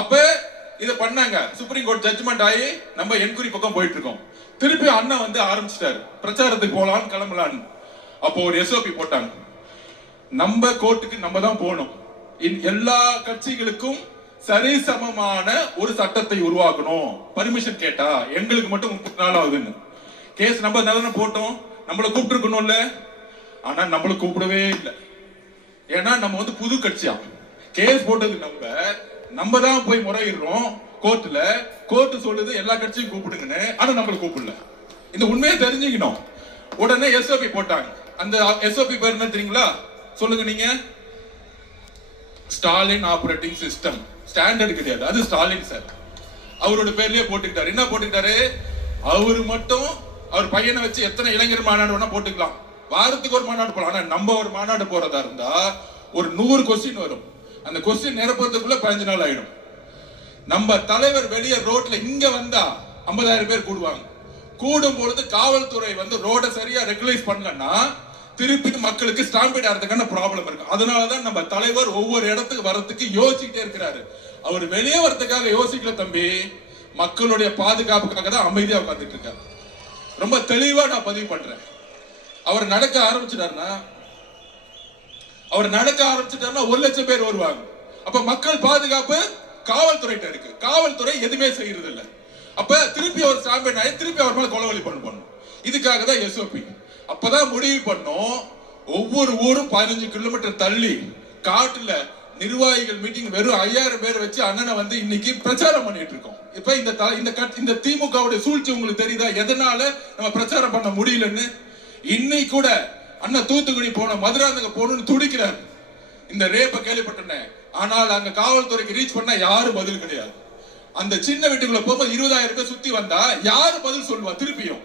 அப்ப இத பண்ணாங்க. சுப்ரீம் கோர்ட் ஜட்ஜ்மெண்ட் ஆகி நம்ம என்கொயரி பக்கம் போயிட்டு இருக்கோம். திருப்பி அண்ணன் வந்து ஆரம்பிச்சிட்டாரு பிரச்சாரத்துக்கு போலான்னு கிளம்பலான்னு. அப்போ ஒரு எஸ்ஓபி போட்டாங்க. நம்ம கோர்ட்டுக்கு நம்ம தான் போகணும். எல்லா கட்சிகளுக்கும் சரிசமமான ஒரு சட்டத்தை உருவாக்கணும். பர்மிஷன் கேட்டா எங்களுக்கு மட்டும் 30 நாள் ஆகுதுன்னு கேஸ் நம்ம தானே போட்டோம். நம்மள கூப்பிட்டு இருக்கணும்ல. ஆனா நம்மள கூப்பிடவே இல்லை. ஏன்னா நம்ம வந்து புது கட்சியா கேஸ் போட்டது நம்ம தான் போய் முறையிடுறோம் கோர்ட்ல. கோர்ட் சொல்லுது எல்லா கட்சியும் கூப்பிடுங்கன்னு. ஆனா நம்மள கூப்பிடல. இந்த உண்மையை தெரிஞ்சுக்கணும். உடனே எஸ்ஓபி போட்டாங்க. அந்த எஸ்ஓபி பேர் என்ன தெரியுங்களா? சொல்லுங்க நீங்க. Stalin operating system. ஸ்டாண்டர்ட் கிடையாது, அது ஸ்டாலின் சார் அவரோட பேர்லயே போட்டுக்கிட்டாரு. என்ன போட்டுக்கிட்டாரு? அவரு மட்டும் அவர் பையனை வச்சு எத்தனை இளைஞர் மாநாடு வேணா போட்டுக்கலாம். வாரத்துக்கு ஒரு மாநாடு போலாம். ஆனா நம்ம ஒரு மாநாடு போறதா இருந்தா ஒரு 100 கொஸ்டின் வரும். அந்த கொஸ்டின் நிரப்புறதுக்குள்ள 15 நாள் ஆயிடும். நம்ம தலைவர் வெளியே ரோட்ல இங்க வந்தா 50,000 பேர் கூடுவாங்க. கூடும் பொழுது காவல்துறை வந்து ரோட சரியா ரெகுலைஸ் பண்ணலன்னா திருப்பி மக்களுக்கு ஸ்டாம்பீட் ஆகிறதுக்கான ப்ராப்ளம் இருக்கு. அதனாலதான் நம்ம தலைவர் ஒவ்வொரு இடத்துக்கு வரதுக்கு யோசிச்சுட்டே இருக்கிறாரு. அவர் வெளியே வரதுக்காக யோசிக்கல தம்பி, மக்களுடைய பாதுகாப்புக்காக தான் அமைதியா உட்கார்ந்துட்டு இருக்காரு. ரொம்ப தெளிவா நான் பதிவு பண்றேன். அவர் நடக்க ஆரம்பிச்சிட்டாருன்னா 1 லட்சம் பேர் வருவாங்க. அப்ப மக்கள் பாதுகாப்பு காவல்துறையிட்ட இருக்கு. காவல்துறை எதுவுமே செய்யறது இல்ல. அப்ப திருப்பி ஒரு ஸ்டாம்பீட் ஆகி திருப்பி அவர் மேல கொலவலி பண்ணணும். இதுக்காக தான் எஸ்ஓபி. அப்பதான் முடிவு பண்ணோம். ஒவ்வொரு ஊரும் 15 கிலோமீட்டர் தள்ளி காட்டுல நிர்வாகிகள் மீட்டிங் வெறும் 5000 பேர் வச்சு அண்ணனை வந்து இன்னைக்கு பிரச்சாரம் பண்ணிட்டு இருக்கோம். இப்ப இந்த திமுகவுடைய சூழ்ச்சி உங்களுக்கு தெரியுதா? எதனால நம்ம பிரச்சாரம் பண்ண முடியலன்னு. இன்னைக்கு கூட அண்ணன் தூத்துக்குடி போன மதுராந்தக போகணும்னு துடிக்கிறார். இந்த ரேப்ப கேள்விப்பட்டேன். ஆனால் அங்க காவல்துறைக்கு ரீச் பண்ணா யாரும் பதில் கிடையாது. அந்த சின்ன வீட்டுக்குள்ள போகும்போது 20,000 பேர் சுத்தி வந்தா யாரு பதில் சொல்லுவா? திருப்பியும்